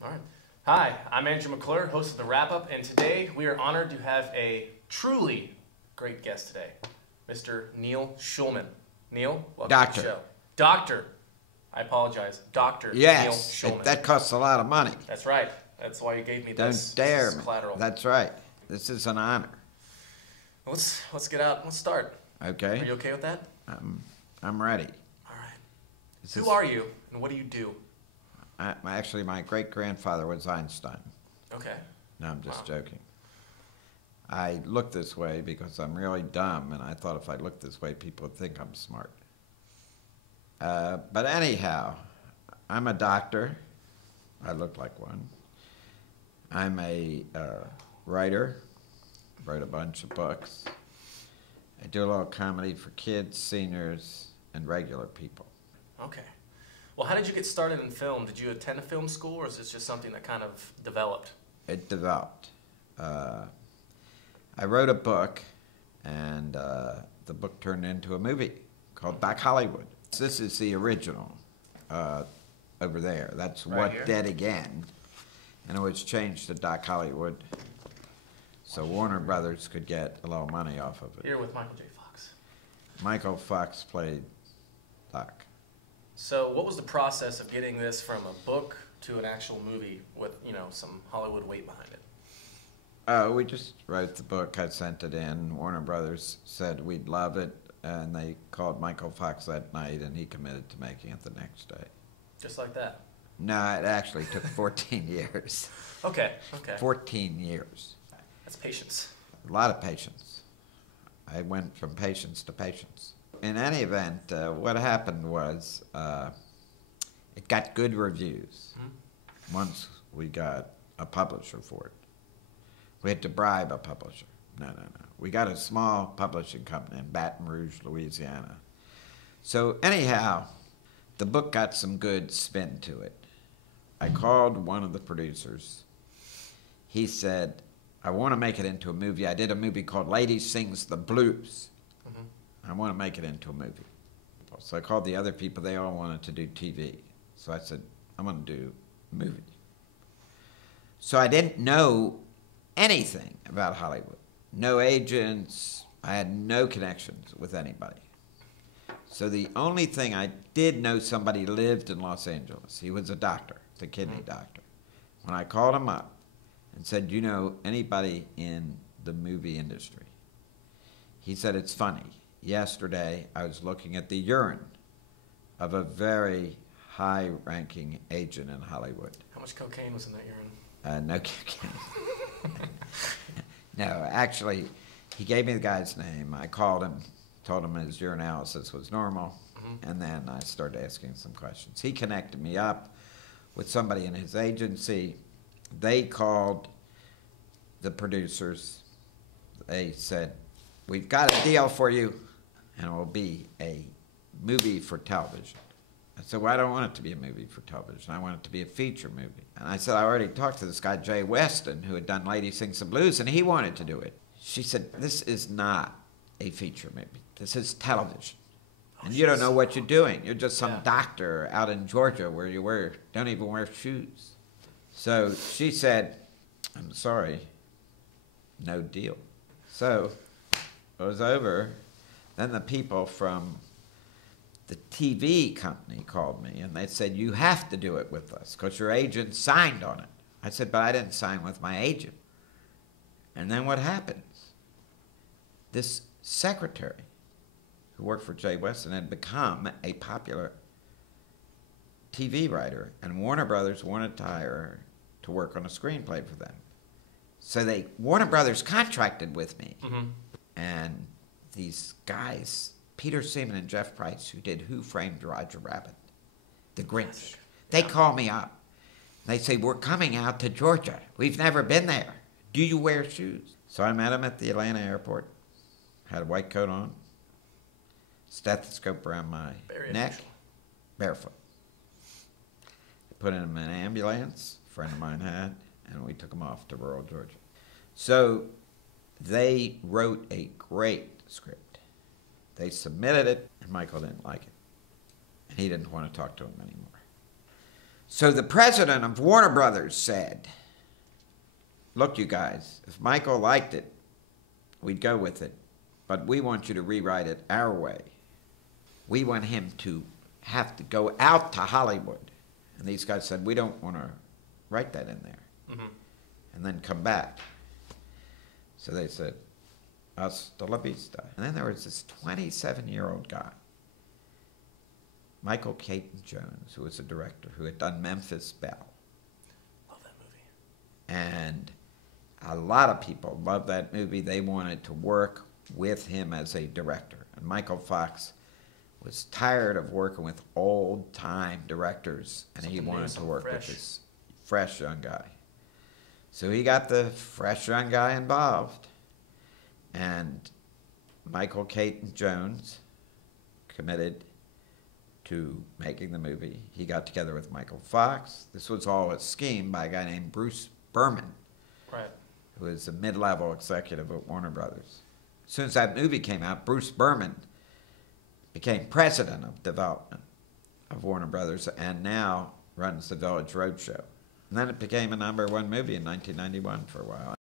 All right. Hi, I'm Andrew McClure, host of The Wrap-Up, and today we are honored to have a truly great guest today, Mr. Neil Shulman. Neil, welcome to the show. Doctor. I apologize. Dr. Neil Shulman. That costs a lot of money. That's right. That's why you gave me this. Don't dare this me. Collateral. That's right. This is an honor. Let's get out. Let's start. Okay. Are you okay with that? I'm ready. All right. Who are you, and what do you do? Actually, my great-grandfather was Einstein. Okay. No, I'm just joking. I look this way because I'm really dumb, and I thought if I looked this way, people would think I'm smart. But anyhow, I'm a doctor. I look like one. I'm a writer. Wrote a bunch of books. I do a little comedy for kids, seniors, and regular people. Okay. Well, how did you get started in film? Did you attend a film school, or is this just something that kind of developed? It developed. I wrote a book, and the book turned into a movie called Back Hollywood. This is the original over there. That's right What here. Dead Again. And it was changed to Doc Hollywood, so Warner Brothers could get a little money off of it. Here with Michael J. Fox. Michael Fox played Doc. So what was the process of getting this from a book to an actual movie with, some Hollywood weight behind it? We just wrote the book. I sent it in. Warner Brothers said we'd love it, and they called Michael Fox that night, and he committed to making it the next day. Just like that? No, it actually took 14 years. Okay. 14 years. That's patience. A lot of patience. I went from patience to patience. In any event, what happened was it got good reviews. Mm-hmm. Once we got a publisher for it. We had to bribe a publisher. No. We got a small publishing company in Baton Rouge, Louisiana. So anyhow, the book got some good spin to it. I called one of the producers. He said, I want to make it into a movie. I did a movie called Lady Sings the Blues. I want to make it into a movie. So I called the other people. They all wanted to do TV. So I said, I'm going to do a movie. So I didn't know anything about Hollywood. No agents. I had no connections with anybody. So the only thing I did know, somebody lived in Los Angeles. He was a doctor, the kidney doctor. When I called him up and said, do you know anybody in the movie industry? He said, it's funny. Yesterday, I was looking at the urine of a very high-ranking agent in Hollywood. How much cocaine was in that urine? No cocaine. No, actually, he gave me the guy's name. I called him, told him his urinalysis was normal, and then I started asking some questions. He connected me up with somebody in his agency. They called the producers. They said, we've got a deal for you, and it will be a movie for television. I said, well, I don't want it to be a movie for television. I want it to be a feature movie. And I said, I already talked to this guy, Jay Weston, who had done Lady Sings the Blues, and he wanted to do it. She said, this is not a feature movie. This is television. And you don't know what you're doing. You're just some doctor out in Georgia where you don't even wear shoes. So she said, I'm sorry, no deal. So it was over. Then the people from the TV company called me, and they said, you have to do it with us because your agent signed on it. I said, but I didn't sign with my agent. And then what happens? This secretary who worked for Jay Weston had become a popular TV writer, and Warner Brothers wanted to hire her to work on a screenplay for them. So Warner Brothers contracted with me. And these guys, Peter Seaman and Jeff Price, who did Who Framed Roger Rabbit, The Grinch, they call me up. They say, we're coming out to Georgia. We've never been there. Do you wear shoes? So I met them at the Atlanta airport, had a white coat on, stethoscope around my neck, barefoot. I put him in an ambulance, a friend of mine had, and we took him off to rural Georgia. So they wrote a great script. They submitted it, and Michael didn't like it. And he didn't want to talk to him anymore. So the president of Warner Brothers said, look, you guys, if Michael liked it, we'd go with it. But we want you to rewrite it our way. We want him to have to go out to Hollywood. And these guys said, we don't want to write that in there. Mm-hmm. And then come back. So they said, hasta la vista. And then there was this 27-year-old guy, Michael Caton Jones, who was a director, who had done Memphis Belle. Love that movie. And a lot of people loved that movie. They wanted to work with him as a director. And Michael Fox was tired of working with old-time directors, and he wanted to work with this fresh young guy. So he got the fresh young guy involved. And Michael Caton Jones committed to making the movie. He got together with Michael Fox. This was all a scheme by a guy named Bruce Berman, right, who was a mid-level executive at Warner Brothers. As soon as that movie came out, Bruce Berman became president of development of Warner Brothers and now runs the Village Roadshow. And then it became a #1 movie in 1991 for a while.